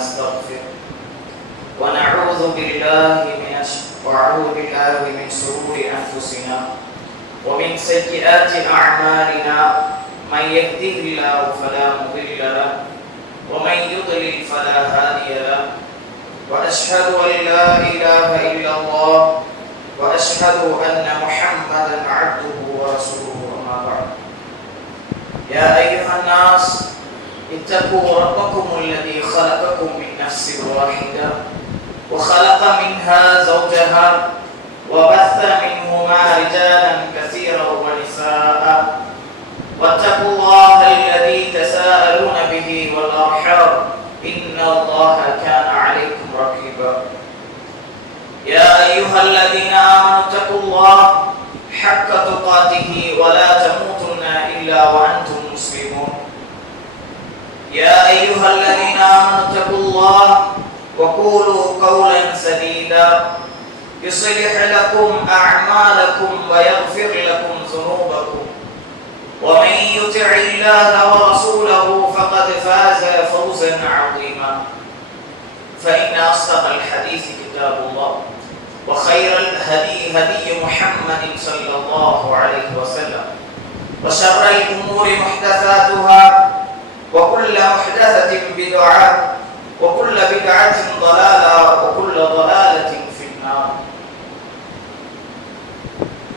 ونستغفره ونعوذ بالله من شرور أنفسنا ومن سيئات أعمالنا من يهده الله فلا مضل له ومن يضلل فلا هادي له وأشهد أن لا إله إلا الله وأشهد أن محمدا عبده ورسوله أما بعد يا أيها الناس اتقوا ربكم الذي خلقكم من نفس واحدة وخلق منها زوجها وبث منهما رجالا كثيرا ونساء واتقوا الله الذي تساءلون به والأرحام إن الله كان عليكم رقيبا يا أيها الذين آمنوا اتقوا الله حق تقاته ولا تموتن إلا وأنتم مسلمون يا أيها الذين آمنوا اتقوا الله وقولوا قولا سديدا يصلح لكم أعمالكم ويغفر لكم ذنوبكم ومن يطع الله ورسوله فقد فاز فوزا عظيما فإن أصدق الحديث كتاب الله وخير الهدي هدي محمد صلى الله عليه وسلم وشر الأمور محدثاتها وكل محدثة بدعة وكل بدعة ضلالة وكل ضلالة في النار.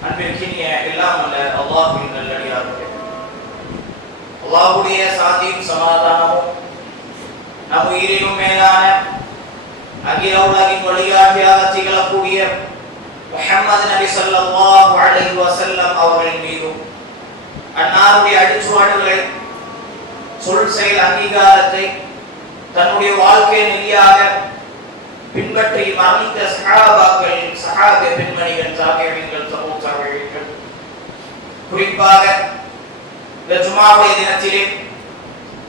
அன்பிற்கினிய எல்லாம் உள்ள அல்லாஹ்வின் நல்லடியார்களே, அல்லாஹ்வுடைய சாந்தியும் சமாதானமும் நம் உயிரினும் மேலான அகில உலகின் வழியாக திகழக்கூடிய முஹம்மது நபி ஸல்லல்லாஹு அலைஹி வஸல்லம் அவர்களின் மீதும் அன்னாருடைய அடிச்சுவடுகளை சொல் செயல் அங்கீகாரத்தை தன்னுடைய வாழ்க்கை நெறியாக பின்பற்றி மரணித்த சஹாபாக்கள், சஹாபிய பெண்மணிகள், தாபிஈன்கள், தபூ தாபிஈன்கள், குறிப்பாக இந்த ஜுமாவுடைய தினத்திலே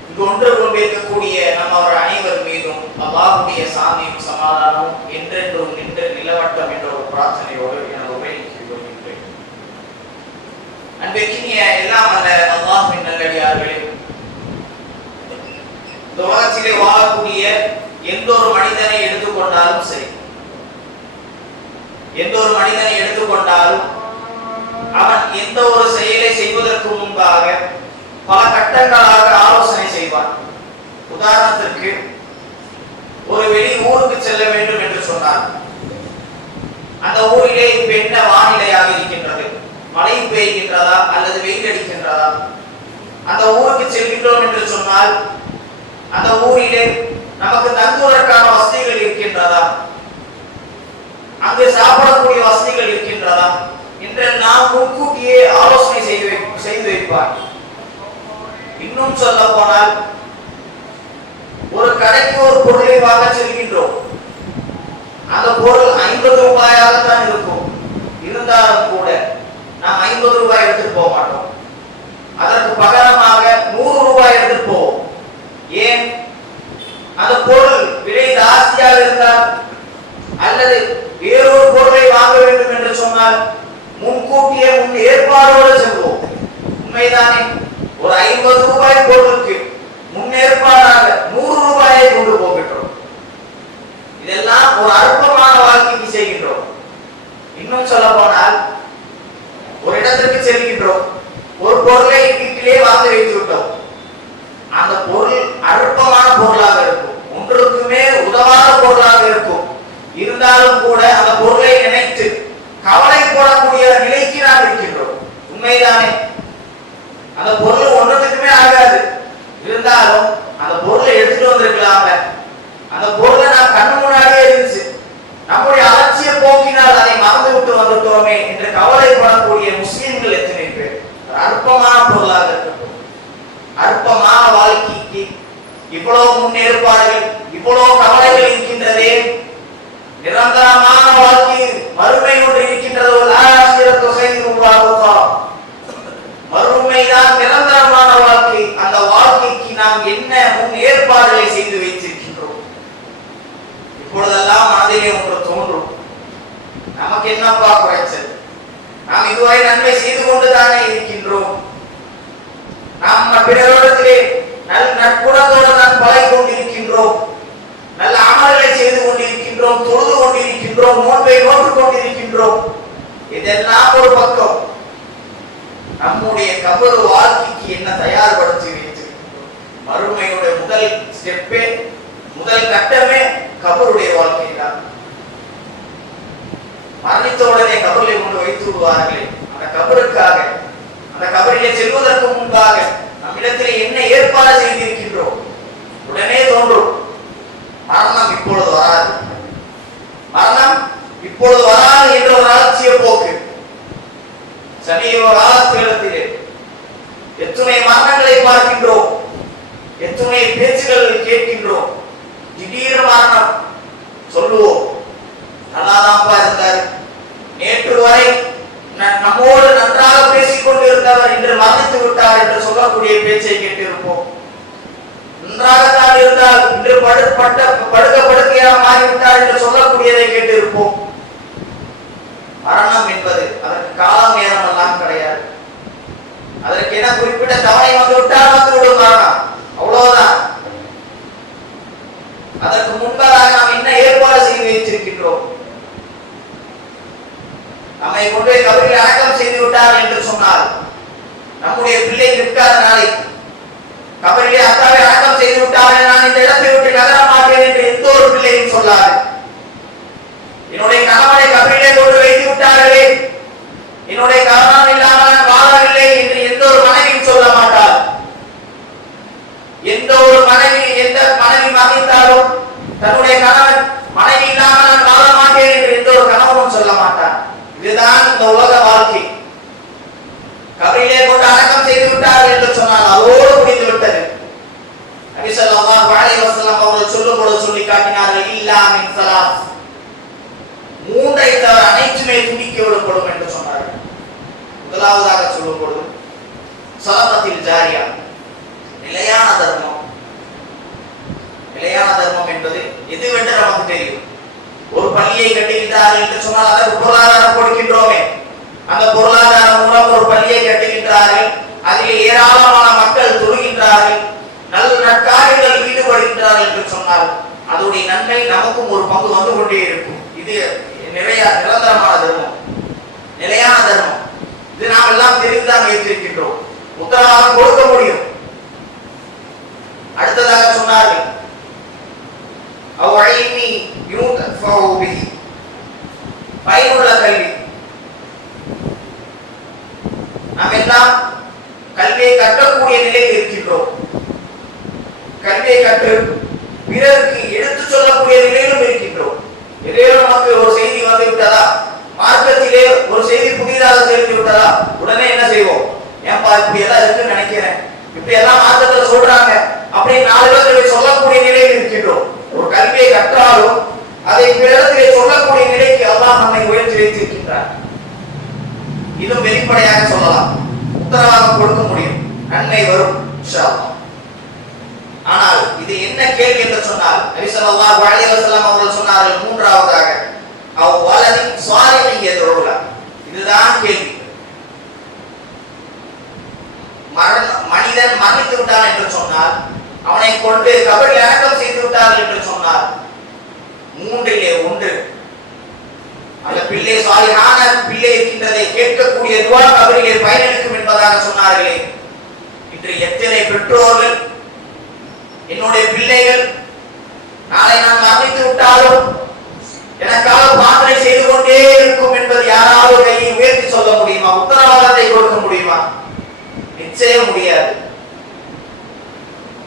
இங்கு ஒன்று கொண்டிருக்கக்கூடிய நம்ம அனைவர் மீதும் அல்லாஹ்வுடைய சாந்தியும் சமாதானமும் என்றென்றும் நின்று நிலவட்டம் என்ற ஒரு பிரார்த்தனையோடு எனது உரையை கொள்கின்றேன். அன்பிற்கினிய எல்லாம் அல்ல அல்லாஹ்வின் நல்லடியார்களே, இந்த உலகத்திலே வாழக்கூடிய எந்த ஒரு மனிதனை எடுத்துக்கொண்டாலும் சரி, எந்த ஒரு மனிதனை எடுத்துக்கொண்டாலும் அவன் எந்த ஒரு செயலை செய்வதற்கு முன்பாக பல கட்டங்களாக ஆலோசனை செய்வான். உதாரணத்திற்கு, ஒரு வெளி ஊருக்கு செல்ல வேண்டும் என்று சொன்னார். அந்த ஊரிலே இப்ப என்ன வானிலையாக இருக்கின்றது, மழை பெய்கின்றதா அல்லது வெயில் அடிக்கின்றதா? அந்த ஊருக்கு செல்கின்றோம் என்று சொன்னால் அந்த ஊரிலே நமக்கு தங்குவதற்கான வசதிகள் இருக்கின்றதா, அங்கு சாப்பிடக்கூடிய வசதிகள் இருக்கின்றதா என்று நாம் முன்கூட்டியே ஆலோசனை செய்து வைப்பார். இன்னும் சொல்ல போனால், ஒரு கடைக்கு ஒரு பொருளை வாங்க செல்கின்றோம். அந்த பொருள் 50 ரூபாயாகத்தான் இருக்கும். இருந்தாலும் கூட நாம் 50 ரூபாய் எடுத்துட்டு போக மாட்டோம். அதற்கு பகரமாக 100 ரூபாய் எடுத்துட்டு போவோம். ஏன்? அந்த பொருள் விலை ஜாஸ்தியாக இருந்தால் அல்லது வேறொரு பொருளை வாங்க வேண்டும் என்று சொன்னால் முன்கூட்டியே முன் ஏற்பாடோடு செல்வோம். உண்மைதானே? ஒரு 50 ரூபாய் பொருளுக்கு முன்னேற்பாடாக 100 ரூபாயை கொண்டு போகின்றோம். இதெல்லாம் ஒரு அற்பமான வாழ்க்கைக்கு செய்கின்றோம். இன்னும் சொல்ல போனால், ஒரு இடத்திற்கு செல்கின்றோம், ஒரு பொருளை வீட்டிலே வாங்க வைத்து விட்டோம். அந்த பொருள் அற்பமான பொருளாக இருக்கும், ஒன்றுக்குமே உதவாத பொருளாக இருக்கும். இருந்தாலும் கூட அந்த பொருளை நினைத்து கவலைப்படக்கூடிய நிலைக்கு நாம் இருக்கின்றோம். உண்மைதானே? அந்த பொருள் ஒன்றுக்குமே ஆகாது. இருந்தாலும் அந்த பொருளை எடுத்துட்டு வந்திருக்கலாம, அந்த பொருளை நாம் கண்ணு முன்னாடியே இருந்துச்சு, நம்முடைய அலட்சிய போக்கினால் அதை மறந்து விட்டு வந்துட்டோமே என்று கவலைப்படக்கூடிய முஸ்லிம்கள் எத்தனை பேர்? அற்பமான பொருளாக இருக்கட்டும், அற்பமான வாழ்க்கைக்கு இவ்வளவு முன்னேற்பாடுகள், இவ்வளவு கவலைகள் இருக்கின்றதே. நிரந்தரமான வாழ்க்கை மறுமை ஒன்று இருக்கின்றது. மறுமைதான் நிரந்தரமான வாழ்க்கை. அந்த வாழ்க்கைக்கு நாம் என்ன முன் ஏற்பாடுகளை செய்து வைத்திருக்கின்றோம்? இப்பொழுதெல்லாம் மனதிலே ஒன்று தோன்றும், நமக்கு என்னப்பா குறைச்சல், நாம் இதுவரை நன்மை செய்து கொண்டுதானே இருக்கின்றோம், நாம் பிறரிடத்திலே நட்புணர்வோடு நாம் பழகி கொண்டிருக்கின்றோம், ஸ்டெப்பே, முதல் கட்டமே கபருடைய வாழ்க்கை தான். மரணித்த உடனே கபரிலே கொண்டு வைத்து விடுவார்களே, அந்த கபருக்காக, அந்த கபரிலே செல்வதற்கு முன்பாக நம்மிடத்திலே என்ன ஏற்பாடு செய்திருக்கின்றோம்? உடனே தோன்றும் மரணம் இப்பொழுது வராது, மரணம் இப்பொழுது வராது என்ற ஒரு அலட்சிய போக்கு. சமீப காலத்திலே எத்துணை மரணங்களை பார்க்கின்றோம், எத்துணை பேச்சுகள் கேட்கின்றோம். திடீர் மரணம் சொல்லுவோம், நல்லாதான்ப்பா இருந்தார், நேற்று வரை நம்மோடு நன்றாக பேசிக் கொண்டிருந்தவர் இன்று மரணித்து விட்டார் என்று சொல்லக்கூடிய பேச்சை கேட்டிருப்போம். நன்றாகத்தான் இருந்தால் இன்று படுக்க படுக்கையாக மாறிவிட்டார் என்று சொல்லக்கூடியதை கேட்டிருப்போம். மரணம் என்பது அதற்கு காலம் நேரம் எல்லாம் கிடையாது. அதற்கு என்ன குறிப்பிட்ட தவணை வந்து விட்டால் வந்து விடும் மரணம், அவ்வளவுதான். அதற்கு முன்பதாக நாம் என்ன ஏற்பாடு செய்து வைத்திருக்கின்றோம்? நம்மை கொண்டு கபரில் அடக்கம் செய்து விட்டார் என்று சொன்னால் நம்முடைய பிள்ளை நிற்காத நாளை கபரிலே அத்தாவை அடக்கம் செய்து விட்டார்கள், நான் இந்த இடத்தை விட்டு நகர மாட்டேன் என்று எந்த ஒரு பிள்ளையும் சொல்லாது. என்னுடைய கணவனை கபரிலே கொண்டு வைத்து விட்டார்களே, என்னுடைய கணவன் இல்லாமல் நான் வாழவில்லை என்று எந்த ஒரு மனைவியும் சொல்ல மாட்டார். எந்த மனைவி மரணித்தாலும் தன்னுடைய கணவன் மனைவி இல்லாமல் நான் வாழ மாட்டேன் என்று எந்த ஒரு கணவனும் சொல்ல மாட்டார். இதுதான் இந்த உலக வாழ்க்கை. கபரிலே கொண்டு அடக்கம் செய்து விட்டார்கள் என்று சொன்னால் அதோடு முடிந்து விட்டது. நபி ஸல்லல்லாஹு அலைஹி வஸல்லம் அவர்கள் சொல்லும்போது சொல்லி காட்டினார்கள், இல்லா மின் ஸலாத், மூன்றை தவிர அனைத்துமே துண்டிக்க விடப்படும் என்று சொன்னார்கள். முதலாவதாக சொல்லும்போது ஸலகத்தில் ஜாரியா, நிலையான தர்மம். நிலையான தர்மம் என்பது எதுவென்று நமக்கு தெரியும். ஒரு பள்ளியை கட்டுகின்றார்கள் என்று சொன்னால் அதற்கு பொருளாதாரம் கொடுக்கின்றோமே, அந்த பொருளாதாரம் மூலம் ஒரு பள்ளியை கட்டுகின்றார்கள், அதில் ஏராளமான மக்கள் தொழுகின்றார்கள், நல்ல நற்காரியங்களில் ஈடுபடுகின்றார்கள் என்று சொன்னால் அதோடைய நன்மை நமக்கும் ஒரு பங்கு வந்து கொண்டே இருக்கும். இது நிரந்தரமான தர்மம், நிலையான தர்மம். இது நாம் எல்லாம் தெரிந்துதான் வைத்திருக்கின்றோம், உத்தரவாதம் கொடுக்க முடியும். அடுத்ததாக சொன்னார்கள், பயனுள்ள கல்வி. நாம் எல்லாம் கல்வியை கற்றக்கூடிய நிலையில் இருக்கின்றோம். கல்வியை கற்று பிறருக்கு எடுத்து சொல்லக்கூடிய நிலையிலும் இருக்கின்றோம். ஏதேனும் நமக்கு ஒரு செய்தி வந்து விட்டதா, மார்க்கத்திலே ஒரு செய்தி புதிதாக தெரிந்து விட்டதா, உடனே என்ன செய்வோம்? ஏன்பா இப்படி எல்லாம் இருக்குன்னு நினைக்கிறேன், இப்படி எல்லாம் மார்க்கத்தில் சொல்றாங்க அப்படின்னு 4 பேருக்கு சொல்லக்கூடிய நிலையில் இருக்கின்றோம். ஒரு கல்வியை கற்றாலும் அதை பிறரிடத்திலே சொல்லக்கூடிய நிலைக்கு அல்லாஹ் நம்மை உயர்த்தி வைத்திருக்கின்றார். இதுவும் வெளிப்படையாக சொல்லலாம், உத்தரவாதம் கொடுக்க முடியும், நன்மை வரும் இன்ஷா அல்லாஹ். ஆனால் இது என்ன கேள்வி என்று சொன்னால் நபி ஸல்லல்லாஹு அலைஹி வஸல்லம் அவர்கள் சொன்னார்கள், மூன்றாவதாக வலதின் ஸாலிஹின் யதுஉல. இதுதான் கேள்வி. மனிதன் மரணித்து விட்டான் என்று சொன்னால், அவனை கொண்டு கபரில் அடக்கம் செய்து விட்டார்கள் என்று சொன்னால், மூன்றிலே ஒன்று அந்த பிள்ளை சாலிஹான பிள்ளை இருக்கின்றதை கேட்கக்கூடிய துஆ கபரிலே பயனளிக்கும் என்பதாக சொன்னார்களே. இன்று எத்தனை பெற்றோர்கள் என்னுடைய பிள்ளைகள் நாளை நான் மரணித்து விட்டாலும் எனக்காக பிரார்த்தனை செய்து கொண்டே இருக்கும் என்பது யாராவது கையை உயர்த்தி சொல்ல முடியுமா? உத்தரவாதத்தை கொடுக்க முடியுமா? நிச்சயம் முடியாது.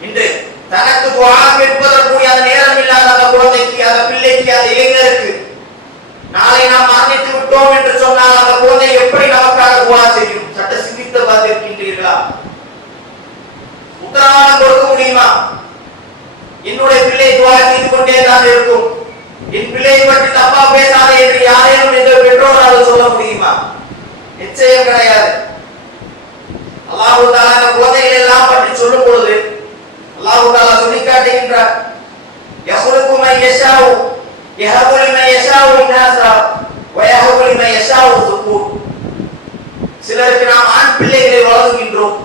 இன்று தனக்கு துஆ கேட்பதற்குரிய அந்த நேரம் இல்லாத அந்த குழந்தைக்கு, அந்த பிள்ளைக்கு, அந்த இளைஞருக்கு நாளை நாம் மரணித்து விட்டோம் என்று சொன்னால் அந்த குழந்தை எப்படி நமக்காக துஆ செய்யும்? சற்று சிந்தித்து பார்த்திருக்கின்றீர்களா? உத்தரவாதம் கொடுக்க முடியுமா? என்னுடைய பிள்ளை துஆ செய்து கொண்டே தான் இருக்கும், என் பிள்ளையை பற்றி தப்பா பேசாதே என்று யாரையும் என்ற பெற்றோரால் சொல்ல முடியுமா? நிச்சயம் கிடையாது. அல்லாஹ் தஆலா அந்த குழந்தைகளை எல்லாம் பற்றி சொல்லும் பொழுது அல்லாஹ் தஆலா சொல்லி காட்டுகின்றார், யஹ்லுகு மன் யஷாஉ யஹபு லிமன் யஷாஉ இனாஸா வ யஹபு லிமன் யஷாஉ ذுகூர். சிலருக்கு நாம் ஆண் பிள்ளைகளை வழங்குகின்றோம்,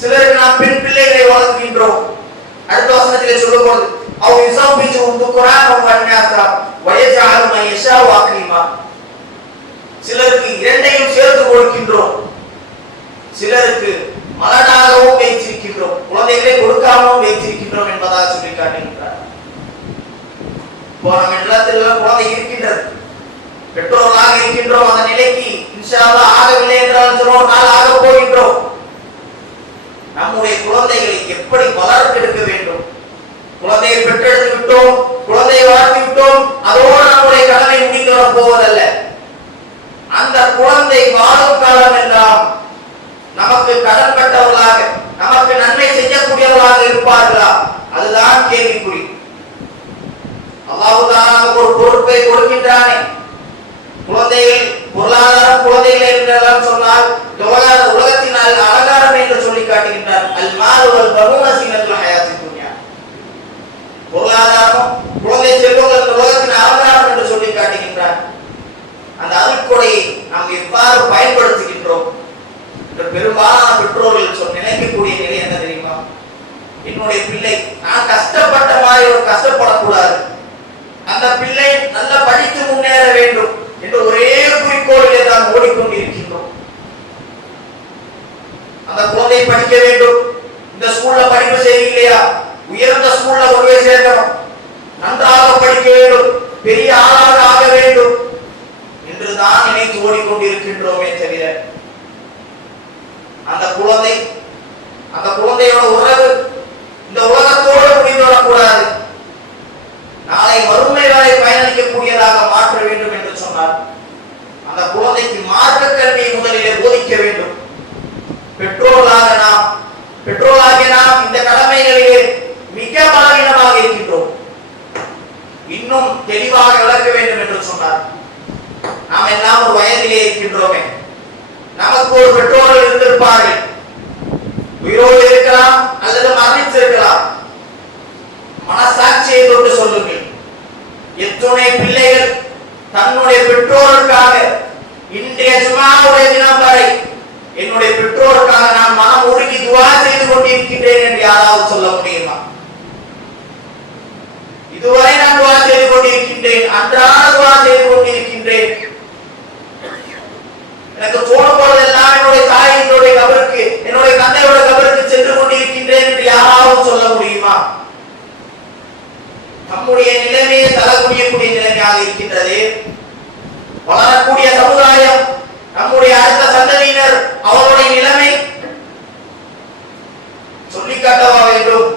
சிலருக்கு நாம் பெண் பிள்ளைகளை வழங்குகின்றோம். அடுத்த வசனத்திலே சொல்லும்போது அவ் யுஸவ்விஜு ذுக்ரான வ இனாஸா வ யஜஅலு மன் யஷாஉ அக்ரீமா. சிலருக்கு இரண்டையும் சேர்த்து கொடுக்கின்றோம், சிலருக்கு மலடாகவும் வைத்திருக்கின்றோம், குழந்தைகளை கொடுக்காமலும் வைத்திருக்கின்றோம் நம்மிடம் குழந்தை இருக்கின்றது, பெற்றோர்களாக இருக்கின்றோம். அந்த நிலைக்கு இன்ஷா அல்லாஹ் ஆகவில்லை என்றால் சொல்லுவோம், நாள் ஆக போகின்றோம். நம்முடைய குழந்தைகளை எப்படி வளர்த்தெடுக்க வேண்டும்? குழந்தையை பெற்றெடுத்து விட்டோம், குழந்தையை வளர்த்து விட்டோம், அதோடு நம்முடைய கடமை முடிந்து வர போவதல்ல. அந்த குழந்தை வாழும் காலம் எல்லாம் நமக்கு கடன்பட்டவர்களாக, நமக்கு நன்மை செய்யக்கூடியவர்களாக இருப்பார்களா? அதுதான் கேள்விக்குறி. அல்லாஹ் தஆலா ஒரு பொறுப்பை கொடுக்கின்றானே, குழந்தைகள் பொருளாதாரம், குழந்தைகள் என்றெல்லாம் சொன்னால் உலகத்தின் அலங்காரம் என்று சொல்லி காட்டுகின்றார். அல் மாலு வல் பனூன ஸீனத்துல் ஹயாத்தித் துன்யா. பொருளாதாரம், குழந்தை செல்வங்கள் உலகத்தின் அலங்காரம் என்று சொல்லி காட்டுகின்றார். அந்த அருட்கொடையை நாம் எவ்வாறு பயன்படுத்துகின்றோம் என்று பெரும்பாலான பெற்றோர்கள் நினைக்கக்கூடிய நிலை என்ன தெரியுமா? என்னுடைய பிள்ளை நான் கஷ்டப்பட்ட மாதிரி ஒரு கஷ்டப்படக்கூடாது, அந்த பிள்ளை நல்லா படித்து முன்னேற வேண்டும் என்று ஒரே குறிக்கோளிலே தான் ஓடிக்கொண்டிருக்கின்றோம். அந்த குழந்தை படிக்க வேண்டும், இந்த ஸ்கூல்ல படிப்பு சரியில்லையா, உயர்ந்த ஸ்கூல்ல ஒருவே சேர்க்கணும், நன்றாக படிக்க வேண்டும், பெரிய ஆளாக ஆக வேண்டும் என்றுதான் நினைத்து ஓடிக்கொண்டிருக்கின்றோமே தவிர அந்த குழந்தையோட உறவு இந்த உலகத்தோடு முடிந்து வரக்கூடாது, நாளை மறுமை வரை பயணிக்கக்கூடியதாக மாற்ற வேண்டும் என்று சொன்னார். அந்த குழந்தைக்கு மார்க்க கல்வியை முதலிலே போதிக்க வேண்டும். பெற்றோராகிய நாம் இந்த கடமைகளிலே மிக பலவீனமாக இருக்கின்றோம். இன்னும் தெளிவாக விளக்க வேண்டும் என்று சொன்னார். நாம் எல்லாம் ஒரு வயதிலே இருக்கின்றோமே, நமக்கு ஒரு பெற்றோர்கள் இருந்திருப்பார்கள், உயிரோடு இருக்கலாம் அல்லது மரணித்திருக்கலாம். மனசாட்சியை தொட்டு சொல்லுங்கள், எத்துணை பிள்ளைகள் தன்னுடைய பெற்றோருக்காக இன்றைய ஜும்ஆவுடைய தினம் வரை என்னுடைய பெற்றோருக்காக நான் மனம் உருகி துஆ செய்து கொண்டிருக்கின்றேன் என்று யாராவது சொல்ல முடியுமா? இதுவரை நான் துஆ செய்து கொண்டிருக்கின்றேன், அன்றாட துஆ செய்து கொண்டிருக்கின்றேன், எனக்கு தோணும் பொழுதெல்லாம் என்னுடைய தாயினுடைய கபருக்கு, என்னுடைய தந்தையோட கபருக்கு சென்று கொண்டிருக்கின்றேன் என்று யாராவது சொல்ல முடியுமா? நம்முடைய நிலைமையை தரக்கூடிய நிலைமையாக இருக்கின்றது. வளரக்கூடிய சமுதாயம், நம்முடைய அடுத்த சந்ததியினர், அவருடைய நிலைமை சொல்லி காட்டவா வேண்டும்?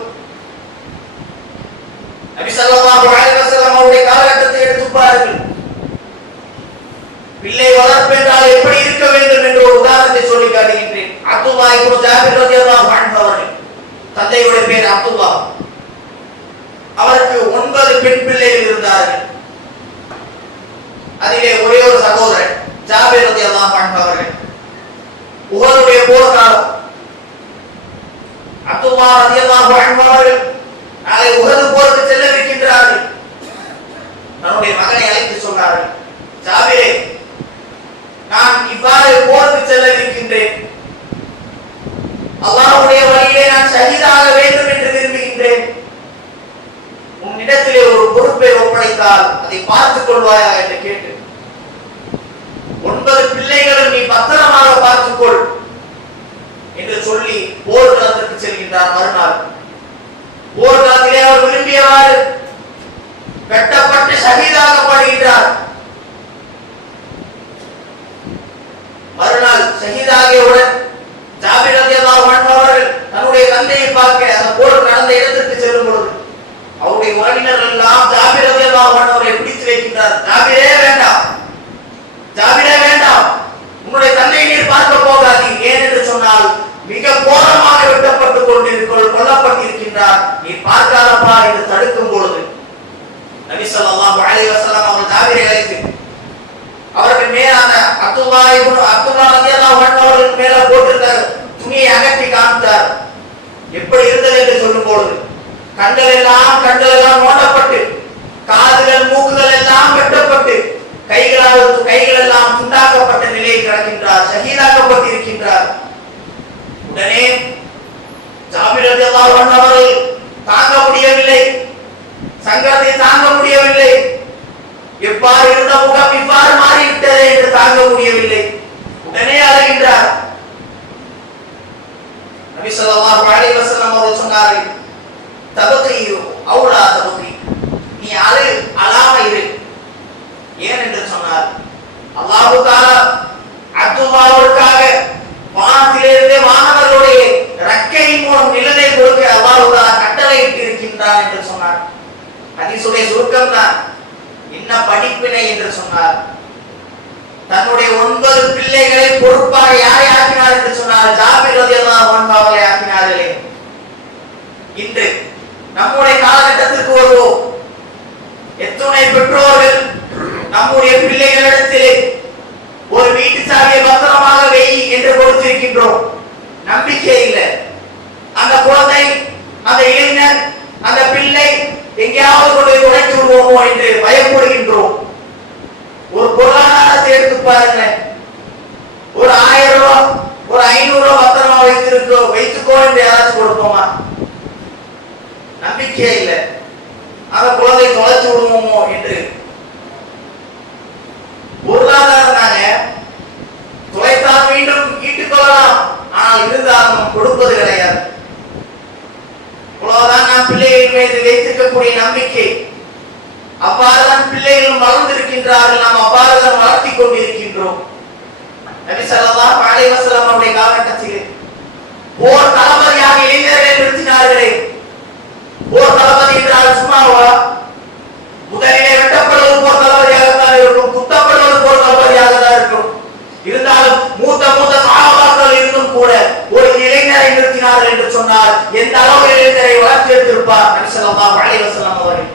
நபி ஸல்லல்லாஹு அலைஹி வஸல்லம் அவருடைய காலகட்டத்தை எடுத்து பாருங்கள். பிள்ளை வளர்ப்பு என்றால் எப்படி இருக்க வேண்டும் என்ற ஒரு உதாரணத்தை சொல்லி காட்டுகின்றேன். அப்துல்லாஹ் இப்னு ஜாபிர் ரலியல்லாஹு அன்ஹு அவர்கள், தந்தையுடைய பேர் அப்துல்லாஹ், அவருக்கு 9 பெண் பிள்ளைகள் இருந்தார்கள். அதிலே ஒரே ஒரு சகோதரன் ஜாபிர் ரலியல்லாஹு அன்ஹு அவர்கள். உஹதுடைய போர் காலம், அப்துல்லாஹ் ரலியல்லாஹு அன்ஹு அவர்கள் நாளை உஹது போருக்கு செல்லவிருக்கின்றார்கள். தன்னுடைய மகனை அழைத்து சொன்னார்கள், ஜாபிரே, நான் இவ்வாறு போருக்கு செல்லவிருக்கின்றேன், அல்லாஹ்வுடைய வழியிலே நான் ஷஹீதாக வேண்டும் என்று விரும்புகின்றேன், உன்னிடத்திலே ஒரு பொறுப்பை ஒப்படைத்தால் அதை பார்த்துக் கொள்வாயா என்று கேட்டு, 9 பிள்ளைகளும் நீ பத்திரமாக பார்த்துக்கொள் என்று சொல்லி போர்க்களத்திற்கு செல்கின்றார். மறுநாள் போர்க்களத்திலே அவர் விரும்பியவாறு வெட்டப்பட்டு ஷஹீதாக்கப்படுகின்றார். மறுநாள் ஷஹீதாகியவுடன் ஜாபிர் ரலியல்லாஹு அன்ஹு அவர்கள் தன்னுடைய தந்தையை பார்க்க அந்த போர் நடந்த இடத்திற்கு செல்லும் பொழுது அவருடைய உறவினர்கள் எல்லாம் ஜாபிர் ரலியல்லாஹு அன்ஹு அவரை பிடித்து வைக்கின்றார். ஜாபிரே வேண்டாம், ஜாபிரே வேண்டாம், உன்னுடைய தந்தையை நீர் பார்க்க போகாதீர். ஏன் என்று சொன்னால் மிக கோரமாக கொல்லப்பட்டிருக்கின்றார், நீ பார்க்காதப்பா என்று தடுக்கும் பொழுது நபி ஸல்லல்லாஹு அலைஹி வஸல்லம் அவர்கள் ஜாபிரை அழைத்து அவருக்கு மேல அந்த அப்துல்லாஹ் ரலியல்லாஹு அன்ஹு அவர்கள் மேல போட்டிருந்த துணியை அகற்றி காமித்தார். எப்படி இருந்தது என்று சொல்லும் பொழுது கண்கள் எல்லாம் நோண்டப்பட்டு, காதுகள் மூக்குகள் எல்லாம் வெட்டப்பட்டு, கைகள் எல்லாம் துண்டாக்கப்பட்ட நிலையில் கிடக்கின்றார், ஷஹீதாக்கப்பட்டிருக்கின்றார். உடனே ஜாபிர் ரலியல்லாஹு அன்ஹு அவர்கள் தாங்க முடியவில்லை, சங்கடத்தை தாங்க முடியவில்லை, எவ்வாறு இருந்த முகம் இவ்வாறு மாறிவிட்டதே என்று தாங்க முடியவில்லை. உடனே அழுகின்றார். நபி ஸல்லல்லாஹு அலைஹி வஸல்லம் அவர்கள் சொன்னார்கள், தபகி அவுலா தபகி, நீ அழாம இரு, ஏன் என்று சொன்னார், அல்லாஹ் தஆலா அப்துல்லாஹ்வுக்காக வானத்திலிருந்து வானவர்களுடைய ரெக்கையின் மூலம் நிழலை கொடுக்க அல்லாஹ் தஆலா கட்டளையிட்டு இருக்கின்றான் என்று சொன்னார். ஹதீஸுடைய சுருக்கம் தான் என்ன படிப்பினை என்று சொன்னார். தன்னுடைய 9 பிள்ளைகளை பொறுப்பாக யாரை ஆக்கினார் என்று சொன்னார், ஜாபிர் ரலியல்லாஹு அன்ஹு அவர்களை ஆக்கினார்களே. இன்று நம்முடைய காலகட்டத்திற்கு வருவோம். எத்தனை பெற்றோர்கள் நம்முடைய பிள்ளைகளிடத்திலே ஒரு வீட்டு சாவியை பத்திரமாக வை என்று கொடுத்திருக்கின்றோம். நம்பிக்கை இல்லை. அந்த குழந்தை, அந்த இளைஞர், அந்த பிள்ளை எங்கேயாவது கொண்டு உடைத்து விடுவோமோ என்று பயப்படுகின்றோம். ஒரு பொருளாதாரத்தை எடுத்து பாருங்க. ஒரு 1000 ரூபாய், ஒரு 500 ரூபாய் பத்திரமா வைத்துக்கோ என்று யாராச்சும் கொடுப்போமா? நம்பிக்கை இல்லை. அந்த குழந்தை தொலைச்சு விடுவோமோ என்று. பொருளாதாரம் நாங்க தொலைத்தால் மீண்டும் ஈட்டுக் கொள்ளலாம், ஆனால் இருந்தாலும் கொடுப்பது கிடையாது. இவ்வளவுதான் நாம் பிள்ளைகள் மீது வைத்திருக்கக்கூடிய நம்பிக்கை. அவ்வாறுதான் பிள்ளைகளும் வளர்ந்திருக்கின்றார்கள். நாம் அவ்வாறுதான் வளர்த்தி கொண்டிருக்கின்றோம். நபி ஸல்லல்லாஹு அலைஹி வஸல்லம் அவருடைய காலகட்டத்தில் போர் தளபதியாக இளைஞர்களை நிறுத்தினார்களே. போர் தளபதி என்றால் சும்மாவா? முதலிலே வெட்டப்படுவது போர் தளபதியாகத்தான் இருக்கும், குத்தப்படுவது போர் தளபதியாக தான் இருக்கும். இருந்தாலும் மூத்த சஹாபாக்கள் இருந்தும் கூட ஒரு இளைஞரை நிறுத்தினார்கள் என்று சொன்னால் எந்த அளவு இளைஞரை வளர்த்து எடுத்திருப்பார் நபி ஸல்லல்லாஹு அலைஹி வஸல்லம் அவர்கள்.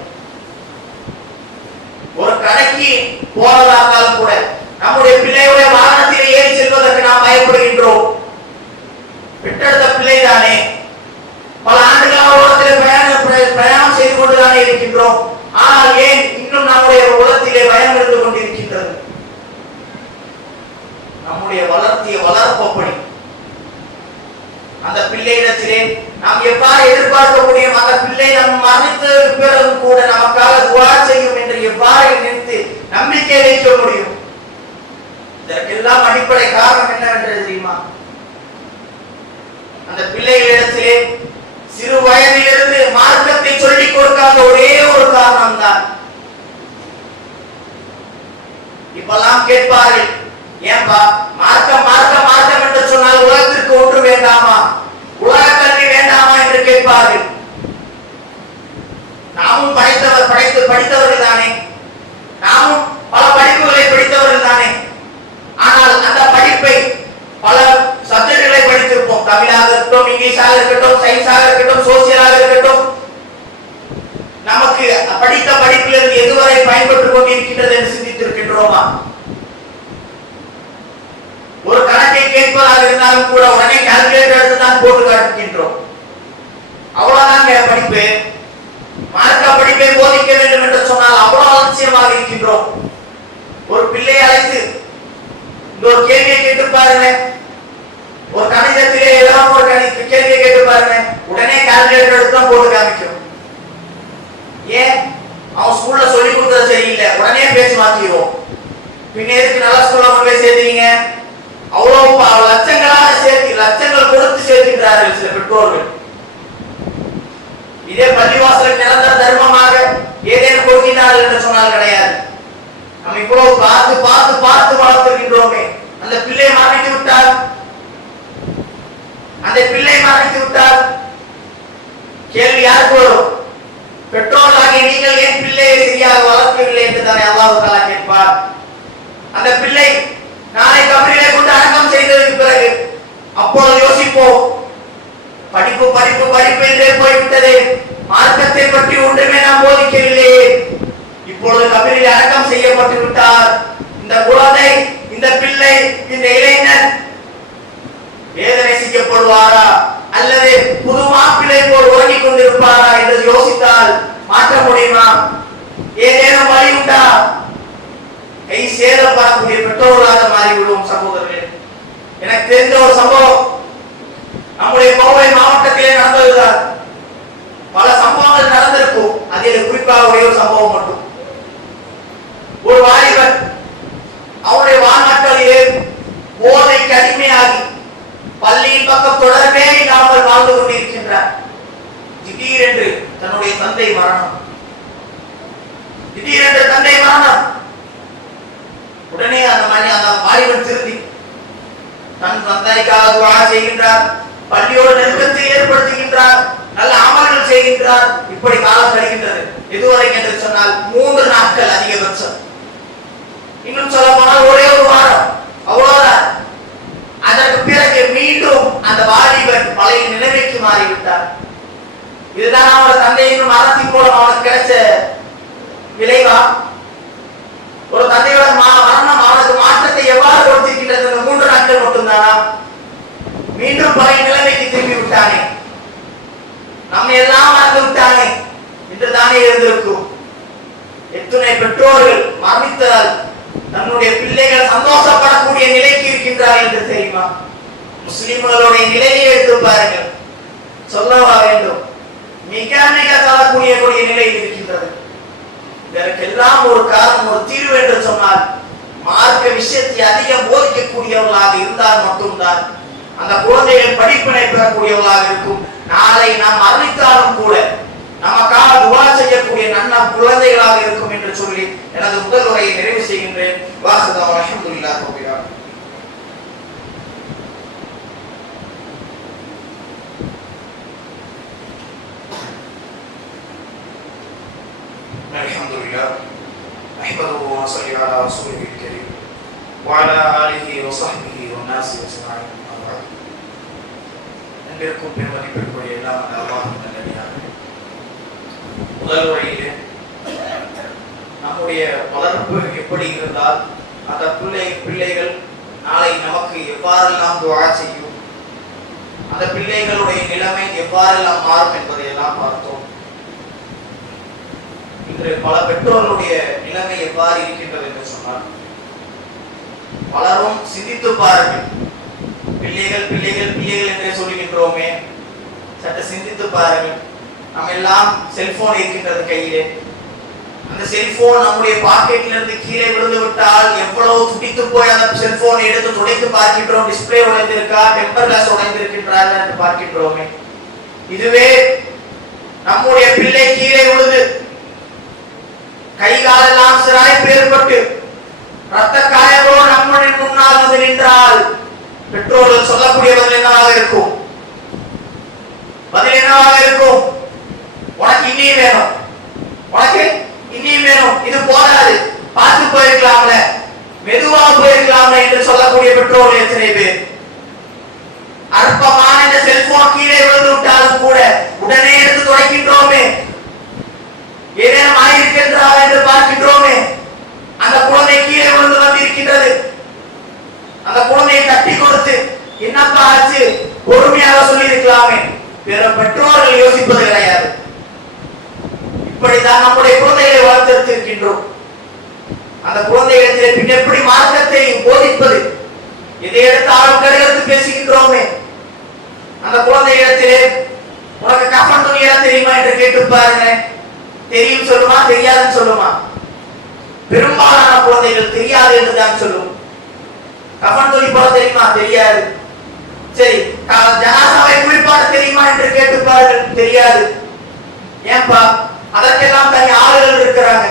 ஒரு கடைக்கு போறதா இருந்தாலும் கூட நம்முடைய பிள்ளையுடைய வாகனத்தில் ஏறி செல்வதற்கு நாம் பயப்படுகின்றோம். பெற்றெடுத்த பிள்ளை தானே, பல ஆண்டுகளாக உலகத்திலே பிரயாணம் செய்து கொண்டுதானே இருக்கின்றோம். ஆனால் ஏன் இன்னும் நம்முடைய உலகத்திலே பயம் இருந்து கொண்டிருக்கின்றது? நம்முடைய வளர்த்திய வளர்ப்பப்படி அந்த பிள்ளையிடத்திலே நாம் எவ்வாறு எதிர்பார்க்க முடியும்? அந்த பிள்ளை நம் மரணித்த பிறகும் கூட நமக்காக துஆ செய்யும் என்று எவ்வாறு நினைத்து நம்பிக்கை வைக்க முடியும்? இதற்கெல்லாம் அடிப்படை காரணம் என்னவென்று தெரியுமா? அந்த பிள்ளைகளிடத்திலே சிறு வயதிலிருந்து மார்க்கத்தை சொல்லிக் கொடுக்காத ஒரே ஒரு காரணம் தான். இப்பெல்லாம் கேட்பார்கள், ஏன்பா மார்க்கம் மார்க்கம் மார்க்கம் என்று சொன்னால் உலகத்திற்கு ஒன்று வேண்டாமா, உலக கல்வி வேண்டாமா என்று கேட்பார்கள். நாமும் படித்தவர்கள் தானே, நாமும் பல படிப்புகளை படித்தவர்கள் தானே. ஆனால் அந்த படிப்பை பல சப்ஜெக்ட்களை படித்திருப்போம். தமிழாக இருக்கட்டும், இங்கிலீஷாக இருக்கட்டும், சயின்ஸாக இருக்கட்டும், சோசியலாக இருக்கட்டும். நமக்கு படித்த படிப்பிலிருந்து எதுவரை பயன்பட்டுக் கொண்டிருக்கின்றது என்று சிந்தித்திருக்கின்றோமா? ஒரு கணக்கை கேட்பதாக இருந்தாலும் கூட உடனே கால்குலேட்டர் எடுத்து தான் போட்டு காட்டுகின்றோம். அவ்வளவுதான் படிப்பு. மார்க்க படிப்பை போதிக்க வேண்டும் என்று சொன்னால் அவ்வளவு அலட்சியமாக இருக்கின்றோம். ஒரு பிள்ளை அழைத்து இந்த ஒரு கேள்வியை கேட்டு பாருங்க, ஒரு கணிதத்திலே ஏதாவது ஒரு கேள்வியை கேட்டு பாருங்க, உடனே கால்குலேட்டர் எடுத்து தான் போட்டு காமிக்கும். ஏன்? அவன் ஸ்கூல்ல சொல்லி கொடுத்தது சரியில்லை, உடனே பேசி மாத்திடுவோம். பின்ன எதுக்கு நல்ல ஸ்கூல்ல கொண்டு போய் சேர்த்தீங்க? அவ்வளவு லட்சங்களாக சேர்த்து லட்சங்கள் கொடுத்து சேர்க்கின்றார்கள் சில பெற்றோர்கள். இதே பள்ளிவாசலுக்கு நிரந்தர தர்மமாக ஏதேனும் கொடுக்கின்றார்கள் என்று சொன்னால் கிடையாது. நம்ம இவ்வளவு பார்த்து பார்த்து பார்த்து வளர்த்துகின்றோமே. அந்த பிள்ளை மரணித்து விட்டால், அந்த பிள்ளை மரணித்து விட்டால் கேள்வி யாருக்கு வரும்? பெற்றோர்களாகிய நீங்கள் ஏன் பிள்ளையை சரியாக வளர்க்கவில்லை என்று தானே அல்லாஹ் தஆலா கேட்பார். அந்த பிள்ளை நாளை கபரிலே கொண்டு அடக்கம் செய்ததற்கு பிறகு அப்பொழுது யோசிப்போம், படிப்பு படிப்பு படிப்பு என்றே போய்விட்டதே, மார்க்கத்தை பற்றி ஒன்றுமே நாம் போதிக்கவில்லையே. இப்பொழுது கபரில் அடக்கம் செய்யப்பட்டு விட்டார். இந்த குழந்தை, இந்த பிள்ளை, இந்த இளைஞர் வேதனை செய்யப்படுவாரா அல்லது புது மாப்பிள்ளை போல் உறங்கிக் கொண்டிருப்பாரா என்று யோசித்தால் மாற்ற முடியுமா? ஏதேனும் வழி உண்டா? கை சேர பார்க்கக்கூடிய பெற்றோர்களாக மாறிவிடுவோம் சகோதரர்களே. எனக்கு தெரிந்த ஒரு சம்பவம் நம்முடைய கோவை மாவட்டத்திலே நடந்ததுதான். பல சம்பவங்கள் நடந்திருக்கும், அதில் குறிப்பாக ஒரே ஒரு சம்பவம் மட்டும். ஒரு வாலிபன் அவருடைய வாழ்நாட்களிலே போதைக்கு அடிமையாகி பள்ளியின் பக்கம் தொடர்பே இல்லாமல் வாழ்ந்து கொண்டிருக்கின்றார். திடீரென்று தன்னுடைய தந்தை மரணம். உடனே அந்த வாலிபன் திருந்தி தன் தந்தைக்காக துஆ செய்கின்றார், பள்ளியோடு நெருக்கத்தை ஏற்படுத்துகின்றார், நல்ல அமல்கள் செய்கின்றார். இப்படி காலம் கழிகின்றது. இதுவரை என்று சொன்னால் 3 நாட்கள் அதிகபட்சம். இன்னும் சொல்ல போனால் ஒரே ஒரு வாரம், அவ்வளவுதான். அதற்கு பிறகு மீண்டும் அந்த வாலிபன் பழைய நிலைமைக்கு மாறிவிட்டார். இதுதான் அவனோட தந்தையின் மரணத்தின் மூலம் அவனுக்கு கிடைச்ச விளைவா? ஒரு தந்தையோட மரணம் அவனுக்கு மாற்றத்தை எவ்வாறு கொடுத்திருக்கின்றது? 3 நாட்கள் மட்டும்தானா? மீண்டும் பழைய நிலைமைக்கு திரும்பி விட்டானே, நம்ம எல்லாம் மறந்து விட்டானே என்று தானே இருந்திருக்கும். எத்தனை பெற்றோர்கள் மரணித்தால் தன்னுடைய பிள்ளைகள் சந்தோஷப்படக்கூடிய நிலைக்கு இருக்கின்றார்கள் என்று தெரியுமா? முஸ்லிம்களுடைய நிலையை எடுத்து பாருங்கள், சொல்லவா வேண்டும்? மிக மிக தரக்கூடிய நிலையில் இருக்கின்றது. இதற்கெல்லாம் ஒரு காரணம், ஒரு தீர்வு என்று சொன்னால் மார்க்க விஷயத்தை அதிகம் போதிக்கக்கூடியவர்களாக இருந்தால் மட்டும்தான் அந்த குழந்தைகள் படிப்பினை பெறக்கூடியவர்களாக இருக்கும். நாளை நாம் மரணித்தாலும் கூட நமக்காக துஆ செய்யக்கூடிய நல்ல குழந்தைகளாக இருக்கும் என்று சொல்லி எனது முதல் உரையை நிறைவு செய்கின்றேன். வாஹதா அல்ஹம்துலில்லாஹி ரப்பில் ஆலமீன். அல்ஹம்துலில்லாஹ் நஹ்மதுஹு வ நஸல்லி அலா ரசூலில் கரீம் வ அலா ஆலிஹி வ ஸஹ்பிஹி வ நாஸி அஜ்மஈன். அன்பிற்கும் பெருமதிப்பிற்குரிய எல்லாம் அல்லாஹ்வின் நல்லடியார்களே, முதல் உரையிலே நம்முடைய வளர்ப்பு எப்படி இருந்தால் அந்த பிள்ளைகள் நாளை நமக்கு எவ்வாறெல்லாம் துஆ செய்யும், அந்த பிள்ளைகளுடைய நிலைமை எவ்வாறெல்லாம் மாறும் என்பதை எல்லாம் பார்த்தோம். இன்று பல பெற்றோர்களுடைய நிலைமை எவ்வாறு இருக்கின்றது என்று சொன்னால், பலரும் சிந்தித்து பாருங்கள். பிள்ளைகள் பிள்ளைகள் பிள்ளைகள் என்றே சொல்லுகின்றோமே, சற்று சிந்தித்து பாருங்கள். நம்ம எல்லாம் செல்போன் இருக்கின்றது கையிலே. அந்த செல்போன் நம்முடைய பாக்கெட்ல இருந்து கீழே விழுந்து விட்டால் எவ்வளவு துடித்து போய் அந்த செல்போனை எடுத்து துடைத்து பார்க்கின்றோம். டிஸ்பிளே உடைந்திருக்கா, டெம்பர் கிளாஸ் உடைந்திருக்கின்றார்கள் என்று பார்க்கின்றோமே. இதுவே நம்முடைய பிள்ளை கீழே விழுந்து கை காலெல்லாம் சிராய்ப்பு ஏற்பட்டு ரத்த காயங்களோடு நம்முடைய முன்னால் வந்து நின்றால் பெற்றோர்கள் சொல்லக்கூடிய பதில் என்னவாக இருக்கும்? பதில் என்னவாக இருக்கும்? உனக்கு இன்னும் வேணும், உனக்கு இன்னும் வேணும், இது போதாது, பார்த்து போயிருக்கலாம்ல, மெதுவா போயிருக்கலாம்ல என்று சொல்லக்கூடிய பெற்றோர்கள் எத்தனை பேர்? அற்பமான இந்த செல்போன் கீழே விழுந்து விட்டாலும் கூட உடனே எடுத்து துடைக்கின்றோமே, ஏதேனும் ஆயிருக்கின்றா என்று பார்க்கின்றோமே. அந்த குழந்தை கீழே விழுந்து வந்திருக்கின்றது, அந்த குழந்தையை தட்டி கொடுத்து என்னப்பா ஆச்சு பொறுமையாக சொல்லி இருக்கலாமே. பிற பெற்றோர்கள் யோசிப்பது கிடையாது. இப்படித்தான் நம்முடைய குழந்தைகளை வளர்த்திருக்கின்றோம். அந்த குழந்தைகளிடத்திலே பின் எப்படி மார்க்கத்தை போதிப்பது, இதை எடுத்தாலும் கடுகடுத்து பேசுகின்றோமே. அந்த குழந்தைகளிடத்திலே உனக்கு கஃன் துணியெல்லாம் தெரியுமா என்று கேட்டு பாருங்க. தெரியும் சொல்லுமா, தெரியாதுன்னு சொல்லுமா? பெரும்பாலான குழந்தைகள் தெரியாது என்று தான் சொல்லும். கஃன் துணி போட தெரியுமா? தெரியாது. சரி, ஜனாசாவை குளிப்பாட்ட தெரியுமா என்று கேட்டு பாருங்கள், தெரியாது. ஏன்பா? அதற்கெல்லாம் தனி ஆளுகள் இருக்கிறாங்க.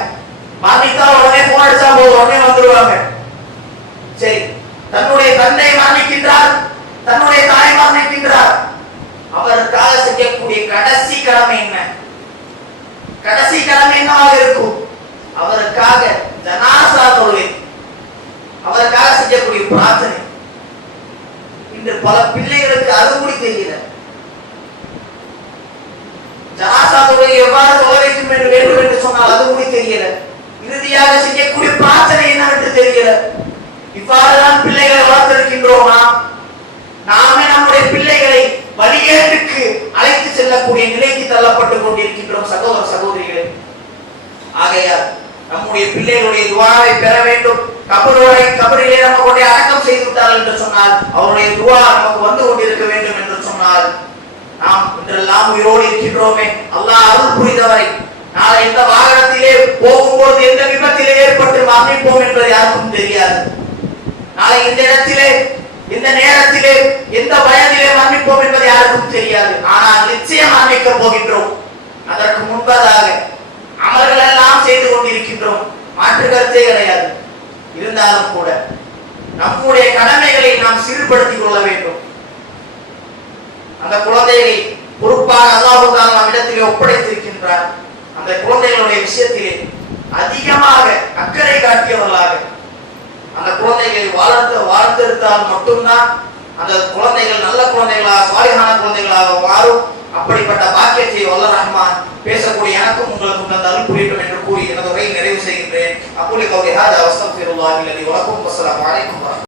மரணித்தா உடனே போன் அடிச்சா போதும், உடனே வந்துருவாங்க. சரி, தன்னுடைய தந்தை மரணிக்கின்றார், தன்னுடைய தாய் மரணிக்கின்றார், அவருக்காக செய்யக்கூடிய கடைசி கடமை என்ன? கடைசி கடமை என்னவாக இருக்கும்? அவருக்காக ஜனாசா தொழுகை, அவருக்காக செய்யக்கூடிய பிரார்த்தனை. இன்று பல பிள்ளைகளுக்கு அது கூட தெரியல. ஜனாசா தொழுகை எவ்வாறு தொழ வேண்டும் என்று சொன்னால் அது கூட தெரியல. இறுதியாக செய்யக்கூடிய பிரார்த்தனை என்னவென்று தெரியல. இவ்வாறுதான் பிள்ளைகளை வளர்த்திருக்கின்றோமா? நாமே நம்முடைய பிள்ளைகளை வழிகேட்டுக்கு அழைத்து செல்லக்கூடிய நிலைக்கு தள்ளப்பட்டுக் கொண்டிருக்கின்றோம் சகோதர சகோதரிகளே. ஆகையால் நம்முடைய பிள்ளைகளுடைய துஆவை பெற வேண்டும். கபரிலே நம்ம கொண்டே அடக்கம் செய்து விட்டார்கள் என்று சொன்னால் அவருடைய துஆ நமக்கு வந்து கொண்டிருக்க வேண்டும் என்று சொன்னால் நாம் இன்றெல்லாம் உயிரோடு இருக்கின்றோமே, அல்லாஹ் அருள் புரிந்தவரை நாளை இந்த வாகனத்திலே போகும்போது எந்த விபத்திலே ஏற்பட்டு மரணிப்போம் என்பது யாருக்கும் தெரியாது. நாளை இந்த இடத்திலே இந்த நேரத்திலே எந்த வயதிலே மரணிப்போம் என்பது யாருக்கும் தெரியாது. ஆனால் நிச்சயம் மரணிக்க போகின்றோம். அதற்கு முன்பதாக அமல்கள் எல்லாம் செய்து கொண்டிருக்கின்றோம், மாற்று கருத்தே கிடையாது. இருந்தாலும் கூட நம்முடைய கடமைகளை நாம் சீர்படுத்திக் கொள்ள வேண்டும். அந்த குழந்தைகளை பொறுப்பாக அல்லாஹ் தஆலா நம்மிடத்திலே ஒப்படைத்திருக்கின்றார். அந்த குழந்தைகளுடைய விஷயத்திலே அதிகமாக அக்கறை காட்டியவர்களாக அந்த குழந்தைகளை வாழ்ந்தெடுத்தால் மட்டும்தான் அந்த குழந்தைகள் நல்ல குழந்தைகளாக சாலிஹான குழந்தைகளாக மாறும். அப்படிப்பட்ட பாக்கியத்தை வல்ல ரஹ்மான் பேசக்கூடிய எனக்கும் உங்களுக்கும் தந்தாலும் புரியட்டும் என்று கூறி எனது உரையை நிறைவு செய்கின்றேன். அக்கூலி கௌலி ஹாதா வஸ்தக்ஃபிருல்லாஹி லி வலக்கும். அஸ்ஸலாமு அலைக்கும்.